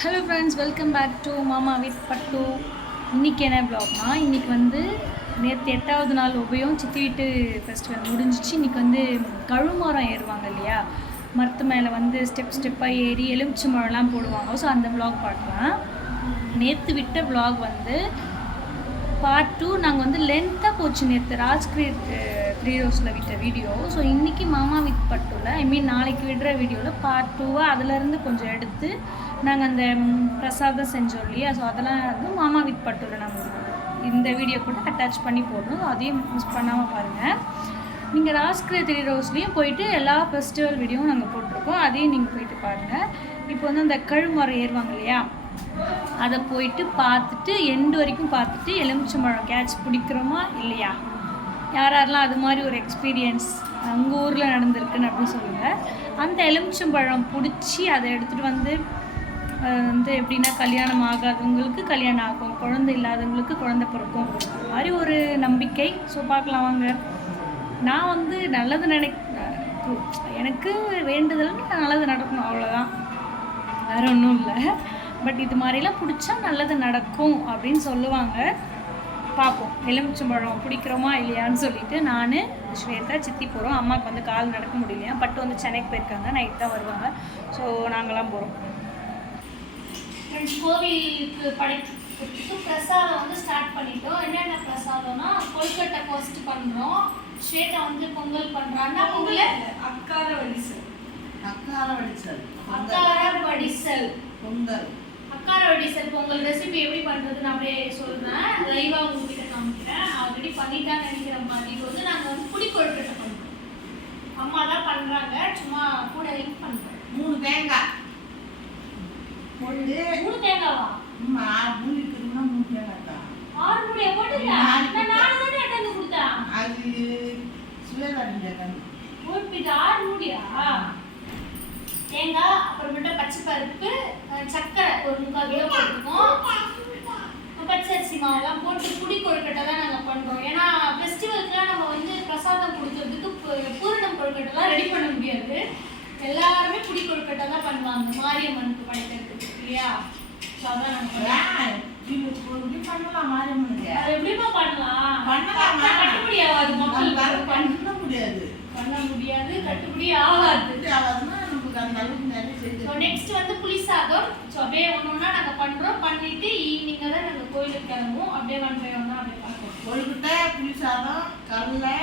Hello friends, welcome back to மாமா with பட்டு. இன்றைக்கி என்ன ப்ளாக்னா, இன்றைக்கி வந்து நேற்று 8வது நாள் உபயம் சித்தி வீட்டு ஃபெஸ்டிவல் முடிஞ்சிச்சு. இன்றைக்கி வந்து கழுமரம் ஏறுவாங்க இல்லையா, மரத்து மேலே வந்து ஸ்டெப்பாக ஏறி எலுமிச்சை மரம்லாம் போடுவாங்க. ஸோ அந்த வ்ளாக் பார்க்கலாம். நேற்று விட்ட வ்ளாக் வந்து பார்ட் 2. நாங்கள் வந்து லென்த்தாக போச்சு நேற்று ராஜ்கிரீட் 3 ரோஸில் விட்ட வீடியோ. ஸோ இன்றைக்கி மாமா வித் பட்டுவில் நாளைக்கு விடுற வீடியோவில் பார்ட் 2வாக அதிலேருந்து கொஞ்சம் எடுத்து நாங்கள் அந்த பிரசாதம் செஞ்சோம் இல்லையா. ஸோ அதெல்லாம் வந்து மாமா வித் பட்டுவில் நாங்கள் இந்த வீடியோ கூட அட்டாச் பண்ணி போடணும். அதையும் மிஸ் பண்ணாமல் பாருங்கள். நீங்கள் ராஜ்கிரீட் 3 ரோஸ்லேயும் போயிட்டு எல்லா ஃபெஸ்டிவல் வீடியோவும் நாங்கள் போட்டிருக்கோம், அதையும் நீங்கள் போயிட்டு பாருங்கள். இப்போ வந்து அந்த கழுமரம் ஏறுவாங்க இல்லையா, அதை போயிட்டு பார்த்துட்டு எண்டு வரைக்கும் பார்த்துட்டு எலுமிச்சம்பழம் கேட்ச் பிடிக்கிறோமா இல்லையா, யாரெல்லாம் அது மாதிரி ஒரு எக்ஸ்பீரியன்ஸ் உங்கள் ஊரில் நடந்திருக்குன்னு அப்படின்னு சொல்லுங்கள். அந்த எலுமிச்சம்பழம் பிடிச்சி அதை எடுத்துகிட்டு வந்து எப்படின்னா கல்யாணம் ஆகாதவங்களுக்கு கல்யாணம் ஆகும், குழந்தை இல்லாதவங்களுக்கு குழந்தை பிறக்கும், அது மாதிரி ஒரு நம்பிக்கை. ஸோ பார்க்கலாம் வாங்க. நான் வந்து நல்லது எனக்கு வேண்டுதல் நல்லது நடக்கணும், அவ்வளோதான், வேறு ஒன்றும் இல்லை. பட் இது மாதிரிலாம் பிடிச்சா நல்லது நடக்கும் அப்படின்னு சொல்லுவாங்க. பார்ப்போம் எலுமிச்சம்பழம் பிடிக்கிறோமா இல்லையான்னு சொல்லிட்டு நான் ஸ்வேதா சித்தி போகிறோம். அம்மாவுக்கு வந்து கால் நடக்க முடியலையா, பட்டு வந்து சென்னைக்கு போயிருக்காங்க, நைட் தான் வருவாங்க. ஸோ நாங்களாம் போகிறோம். ஃப்ரெண்ட்ஸ், கோவிலுக்கு படைக்கிறதுக்கு பிரசாதம் வந்து ஸ்டார்ட் பண்ணிட்டோம். என்னென்ன பிரசாதம்னா, கொழுக்கட்டை ஃபர்ஸ்ட் பண்ணுறோம். ஸ்வேதா வந்து பொங்கல் பண்ணுறாங்கன்னா பொங்கல் அக்கார வடிசல் பொங்கல் அக்கார வடிசல் பொங்கல் ரெசிபி எப்படி பண்ணுறதுன்னு அப்படியே சொல்கிறேன், லைவாக உங்ககிட்ட காமிக்கிறேன். ஆல்ரெடி பண்ணிட்டான்னு நினைக்கிற மாதிரி வந்து நாங்கள் வந்து புளி கொழுக்கட்டை பண்ணுறோம். அம்மா தான் பண்ணுறாங்க, சும்மா கூட ஹெல்ப் பண்ணுறோம். 3 தேங்காய் 3 தேங்காவா? 6 மூடி இருக்குன்னா 3 தேங்காய் தான். 6 மூடியா போட்டுருக்கா? நான் 4 தானே எடுத்து கொடுத்தேன். அது சுவேதாண்டி போட்டு 6 மூடியா? தேங்காய், அப்புறமேட்டு பச்சை பருப்பு, சக்கரை ஒரு 3/4 கிலோ போட்டுருக்கோம். பச்சரிசி மாவெல்லாம் போட்டு புளி கொழுக்கட்டை தான் நாங்கள் பண்ணுறோம். ஏன்னா ஃபெஸ்டிவலுக்குலாம் நம்ம வந்து பிரசாதம் கொடுக்கறதுக்கு பூரணம் கொழுக்கட்டைலாம் ரெடி பண்ண முடியாது. எல்லாருமே புளி கொழுக்கட்டை தான் பண்ணுவாங்க மாரியம்மனுக்கு படைக்கிறதுக்கு இல்லையா. ஸோ அதான் நாங்கள் பண்ணலாம். மாரியம்மனுக்கு அது எப்படிமா பண்ணலாம்? கட்டுப்படி ஆகாது, மக்கள் பண்ண முடியாது, கட்டுப்படி ஆகாது. ஸோ நெக்ஸ்ட் வந்து புளி சாதம். ஸோ அப்படியே ஒன்று ஒன்றா நாங்கள் பண்ணுறோம். பண்ணிட்டு ஈவினிங்காக தான் நாங்கள் கோயிலுக்கு கிளம்புவோம். அப்படியே 1 by 1 அப்படியே பார்ப்போம். கொழுக்கட்டை, புளி சாதம், கடலை,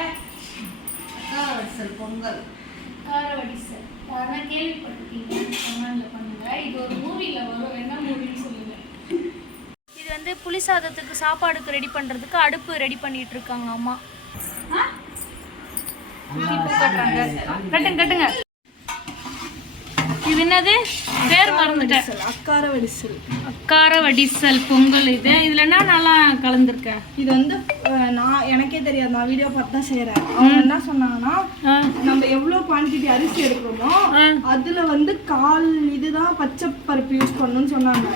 அக்கார வடிசல் பொங்கல். அக்கார வடிசல் யாருன்னா கேள்விப்பட்டிருக்கீங்க, கமெண்ட்ல பண்ணுங்க. இது ஒரு மூவியில் வரும், என்ன மூவின்னு சொல்லுங்க. இது வந்து புளி சாதத்துக்கு சாப்பாடுக்கு ரெடி பண்ணுறதுக்கு அடுப்பு ரெடி பண்ணிட்டு இருக்காங்க அம்மா. கட்டுங்க. இது என்னது பேர் மறந்துட்டேன். அக்கார வடிசல் பொங்கல். இதுல என்ன நல்லா கலந்துருக்கேன். இது வந்து நான் எனக்கே தெரியாது, நான் வீடியோ பார்த்து தான் செய்கிறேன். அவங்க என்ன சொன்னாங்கன்னா, நம்ம எவ்வளோ குவான்டிட்டி அரிசி எடுக்கிறோமோ அதில் வந்து 1/4 இதுதான் பச்சை பருப்பு யூஸ் பண்ணணும்னு சொன்னாங்க.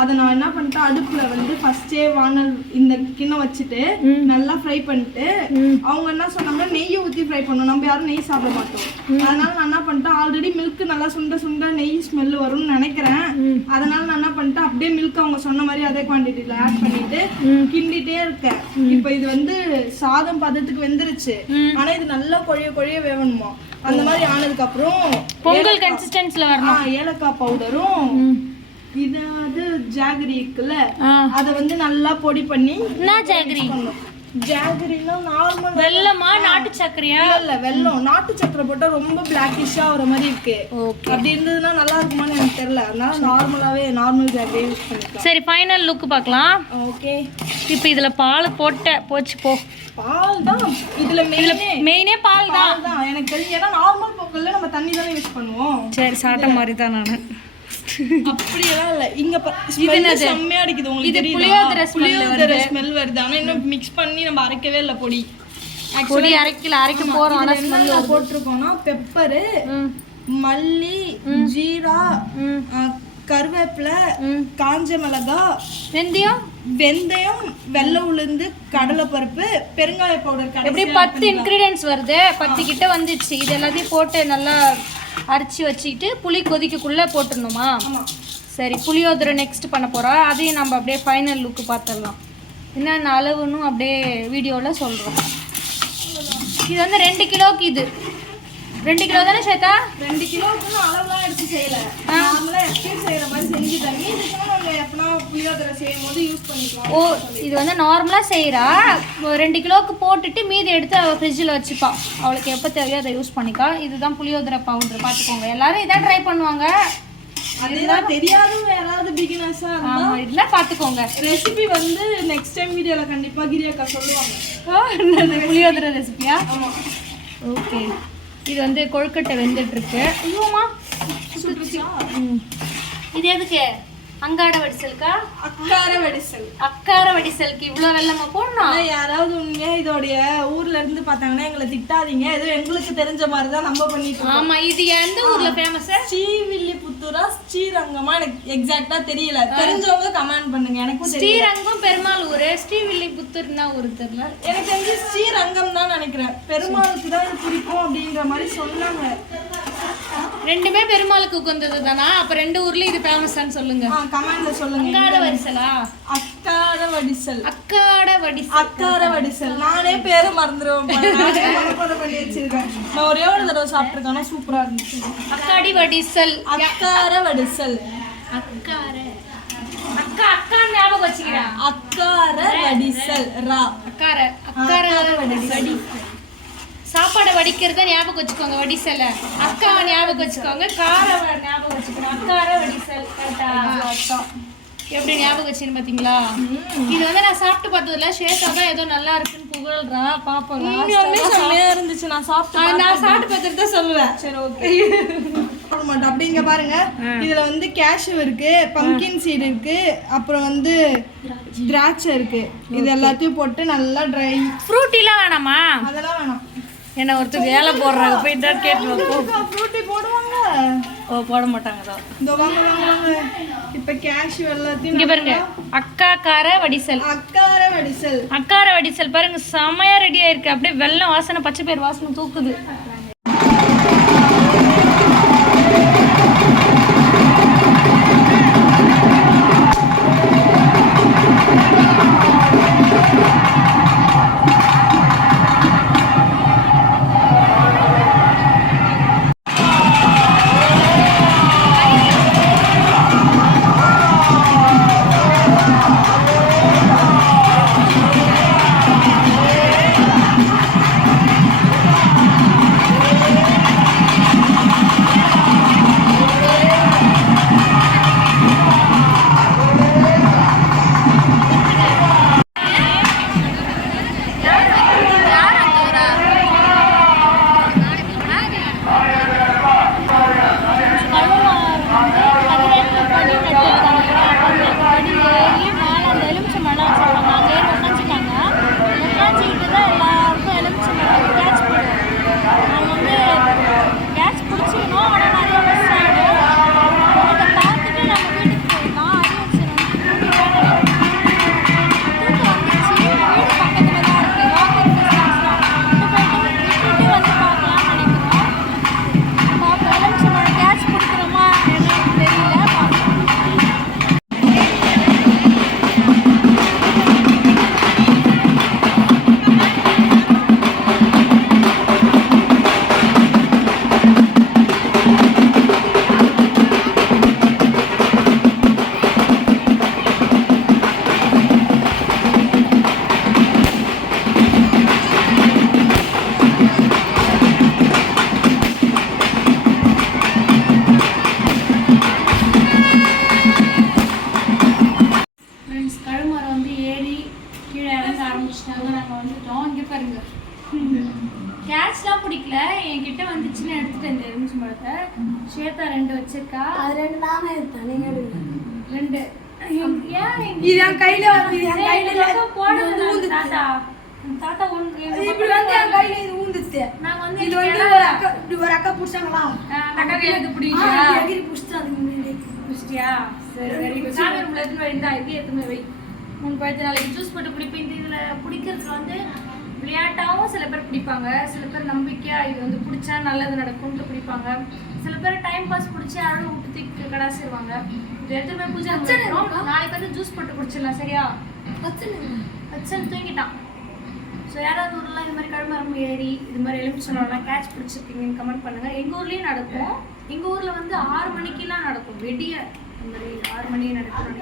அதை நான் என்ன பண்ணிட்டேன், அடுப்பில் வந்து ஃபர்ஸ்டே வானல் இந்த கிண்ணம் வச்சுட்டு நல்லா ஃப்ரை பண்ணிட்டு, அவங்க என்ன சொன்னாங்கன்னா நெய்யை ஊற்றி ஃப்ரை பண்ணணும். நம்ம யாரும் நெய் சாப்பிட மாட்டோம். அதனால நான் என்ன பண்ணிட்டேன், ஆல்ரெடி மில்க் நல்லா சுண்ட நெய் ஸ்மெல் வரும்னு நினைக்கிறேன். அதனால நான் என்ன பண்ணிட்டேன், அப்படியே மில்க் அவங்க சொன்ன மாதிரி அதே குவான்டிட்டியில் ஆட் பண்ணிட்டு கிண்டிட்டே இருக்கேன். இப்போ இது வந்து சாதம் பதத்துக்கு வெந்துருச்சு. ஆனா இது நல்லா கொழிய வேகணுமா. அந்த மாதிரி ஆனதுக்கு அப்புறம் பொங்கல் கன்சிஸ்டன்சில வரணும். ஏலக்காய் பவுடரும் இது வந்து ஜாகரி இருக்குல்ல, அதை வந்து நல்லா பொடி பண்ணி. ஜாகரினா நார்மல் வெல்லமா நாட்டு சக்கரையா? இல்ல வெல்லம். நாட்டு சக்கரை போட்டா ரொம்ப பிளாக்கிஷா வர மாதிரி இருக்கு. அப்படி இருந்ததுன்னா நல்லா இருக்குமான்னு எனக்கு தெரியல. அதனால நார்மல் ஜாகரி யூஸ் பண்ணிக்கலாம். சரி, ஃபைனல் லுக் பார்க்கலாம். ஓகே. இப்போ இதுல பால் போச்சு போ. பால் தான் இதுல மெயினே பால் தான். எனக்கு தெரியும். ஏன்னா நார்மல் பொங்கல்ல நம்ம தண்ணி தானே யூஸ் பண்ணுவோம். சரி, சாட்ட மாதிரி தான் நானு. அப்படியெல்லாம் இல்ல. இங்க ஸ்மெல் செம்மையா அடிக்குது. உங்களுக்கு புளியோதரை ஸ்மெல் வருது. ஆனா இன்னும் மிக்ஸ் பண்ணி நம்ம அரைக்கவே இல்ல. பொடி அரைக்க போறோம். ஆனா ஸ்மெல் போட்டிருக்கோம்னா பெப்பரு, மல்லி, ஜீரா, கருவேப்பிலை, காஞ்ச மிளகாய், வெந்தயம், வெள்ளை உளுந்து, கடலை பருப்பு, பெருங்காய பவுடர். எப்படி 10 இன்கிரீடியன்ஸ் வருது, 10 கிட்ட வந்துச்சு. இது எல்லாத்தையும் போட்டு நல்லா அரைச்சி வச்சுக்கிட்டு புளி கொதிக்கக்குள்ளே போட்டுடணுமா? சரி, புளியோதரை நெக்ஸ்ட் பண்ண போகிறோம். அதையும் நம்ம அப்படியே ஃபைனல் லுக்கு பார்த்துடலாம். என்னென்ன அளவுன்னு அப்படியே வீடியோவில் சொல்கிறோம். இது வந்து 2 கிலோக்கு. இது 2 கிலோ தானே சேத்தா? 2 கிலோவுக்கு அளவுலாம் எடுத்து செய்யல. நார்மலாக எப்பயும் செய்கிற மாதிரி செஞ்சுட்டாங்க. இதுக்கு நம்ம எப்பனா புளியோதரை செய்யும் போது யூஸ் பண்ணிக்கலாம். ஓ, இது வந்து நார்மலாக செய்கிறா. 2 கிலோவுக்கு போட்டுட்டு மீதி எடுத்து அவள் ஃப்ரிட்ஜில் வச்சுப்பா. அவளுக்கு எப்போ தேவையோ அதை யூஸ் பண்ணிக்கா. இதுதான் புளியோதரை பவுடர். பார்த்துக்கோங்க, எல்லாரும் இதான் ட்ரை பண்ணுவாங்க. அதுதான் தெரியாதவங்க யாராவது பிகினர்ஸாக இருந்தால் ஆமாம், இதெல்லாம் பார்த்துக்கோங்க. ரெசிபி வந்து நெக்ஸ்ட் டைம் வீடியோவில் கண்டிப்பாக கிரியாக்கா சொல்லுவாங்க. புளியோதரை ரெசிபியா? ஆமாம். ஓகே, இது வந்து கொழுக்கட்டை வெந்துட்டுருக்கு. ஐயோமா, சுட்டுச்சா? இது எதுக்கு? அங்காட வடிசலுக்கா? அக்கார வடிசல். அக்கார வடிசலுக்கு இவ்வளோ வெள்ளமா போடணும்? ஆனால் யாராவது உண்மையாக இதோடைய ஊர்ல இருந்து பார்த்தாங்கன்னா எங்களை திட்டாதீங்க. ஏதோ எங்களுக்கு தெரிஞ்ச மாதிரி தான் நம்ம பண்ணிட்டு இருக்கோம். ஆமா, இது எந்த ஊர்ல ஃபேமஸ்? ஸ்ரீவில்லிபுத்தூரா ஸ்ரீரங்கமா எனக்கு எக்ஸாக்டா தெரியல. தெரிஞ்சவங்க கமெண்ட் பண்ணுங்க. எனக்கும் ஸ்ரீரங்கம் பெருமாள் ஊரு. ஸ்ரீவில்லிபுத்தூர்னா ஊரு தெரியல. எனக்கு தெரிஞ்சு ஸ்ரீரங்கம் தான் நினைக்கிறேன். பெருமாளுக்கு தான் இது பிடிக்கும் அப்படின்ற மாதிரி சொன்னாங்க. ரெண்டுமே பெருமாளுக்கு உகந்தது தானா? அப்ப 2 ஊர்ல இது ஃபேமஸ்னு சொல்லுங்க. கமெண்ட்ல சொல்லுங்க. அங்காட வடிசலா? அக்கார வடிசல். அக்காட வடிசல். அக்கார வடிசல். நானே பேரை மறந்துடுவேன். பண்ணி வச்சிருக்கேன். நான் ஒரே ஒரு தடவை சாப்பிட்டுருக்கேன், சூப்பரா இருந்துச்சு. அக்காடி வடிசல். அக்கார வடிசல். அக்கார அக்கா ஞாபகம் வச்சுக்கிறேன். அக்கார வடிசல். ரா அக்கார அக்கார வடிசல். சாப்பாடை வடிக்கிறத ஞாபகம் வச்சுக்கோங்க, வடிசலை. அக்காவை ஞாபகம் வச்சுக்கோங்க, காரவை ஞாபகம் வச்சுக்கணும். அக்கார வடிசல். கரெக்டா? எப்படி ஞாபகம் வச்சுன்னு பார்த்தீங்களா? இது வந்து நான் சாப்பிட்டு பார்த்ததில்ல. ஸ்வேதா தான் ஏதோ நல்லா இருக்குன்னு புகழ்றா. பாப்போம். செம்மையா இருந்துச்சு. நான் சாப்பிட்டு பார்த்துட்டு தான் சொல்லுவேன். சரி, ஓகே. மாட்டோம். அப்படி இங்க பாருங்க, இதுல வந்து கேஷ்யூ இருக்கு, பம்கின் சீடு இருக்கு, அப்புறம் வந்து திராட்சை இருக்கு. இது எல்லாத்தையும் போட்டு நல்லா ட்ரை. ஃப்ரூட்டிலாம் வேணாமா? அதெல்லாம் வேணாம். என்ன ஒருத்தர் வேலை போடுறாங்க, போய் தான் கேட்டுருவோம். ஃப்ரூட்டி போடுவாங்க. ஓ, போட மாட்டாங்க தான். இந்த வாங்க இப்ப கேஷ்யூ எல்லாத்தையும் இங்க பாருங்க. அக்கார வடிசல். அக்கார வடிசல். அக்கார வடிசல் பாருங்க, செமையா ரெடியா இருக்கு. அப்படியே வெள்ளம் வாசனை, பச்சை பயிர் வாசனை தூக்குது. கேட்ச்லாம் பிடிக்கல, என்கிட்ட வந்துச்சுன்னு எடுத்துட்டேன் இந்த எலுமிச்சை பழத்தை. ஸ்வேதா 2 வச்சிருக்கா. அது 2 நானே எடுத்தேன், நீங்க எடுங்க. 2 இது என் கையில வந்து என் கையில போடுறது தாத்தா. தாத்தா இப்படி வந்து என் கையில இது ஊந்துச்சு. நாங்க வந்து இது வந்து ஒரு அக்கா இப்படி ஒரு அக்கா புடிச்சாங்களா? அக்கா கையில பிடிக்கா எகிரி புடிச்சா அதுக்கு முன்னாடி புடிச்சியா? சரி, வெரி குட். சாமி ரூம்ல எடுத்து வை. இந்த இது எடுத்து வை. 3 பழத்தை நாளைக்கு ஜூஸ் போட்டு குடிப்பேன். இதுல குடிக்கிறதுல வந்து விளையாட்டாகவும் சில பேர் பிடிப்பாங்க, சில பேர் நம்பிக்கையா இது வந்து பிடிச்சா நல்லது நடக்கும்ட்டு பிடிப்பாங்க, சில பேர் டைம் பாஸ் பிடிச்சி அழகு விட்டு தூக்கி கடாசிடுவாங்க. இது எடுத்து போய் பூஜை பண்ணிடுறோம். நாளைக்கு வந்து ஜூஸ் போட்டு குடிச்சிடலாம். சரியா? பச்சன் தூங்கிட்டான். ஸோ யாராவது ஊர்லாம் இது மாதிரி கழுமரம் ஏறி இது மாதிரி எலுமிச்சம்பழம்லாம் கேட்ச் பிடிச்சிருக்கீங்கன்னு கமெண்ட் பண்ணுங்கள். எங்கள் ஊர்லேயும் நடக்கும். எங்கள் ஊரில் வந்து 6 மணிக்கெலாம் நடக்கும். வெடிய இந்த மாதிரி 6 மணி நடக்கும்.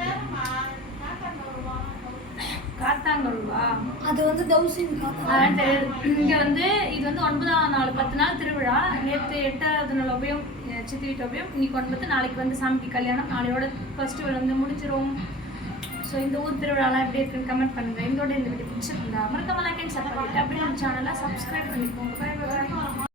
காத்தாங்கல்வா அது வந்து தௌசின் அதான் தெரியாது. இங்கே வந்து இது வந்து 9ஆம் நாள் 10 நாள் திருவிழா. நேற்று 8வது நாள் உபயம், சித்தி வீட்டு உபயம். இன்னைக்கு 9, நாளைக்கு வந்து சாமிக்கு கல்யாணம். நாளையோட ஃபெஸ்டிவல் வந்து முடிச்சிரும். ஸோ இந்த ஊர் திருவிழாலாம் எப்படி இருக்குன்னு கமெண்ட் பண்ணுங்கள். எங்களோட இந்த வீடியோ பிடிச்சிருந்தா மறக்காம லைக் அண்ட் சப்ஸ்கிரைப் பண்ணிட்டு அப்படியே நம்ம சேனலை சப்ஸ்கிரைப் பண்ணிக்கோங்க. Bye by.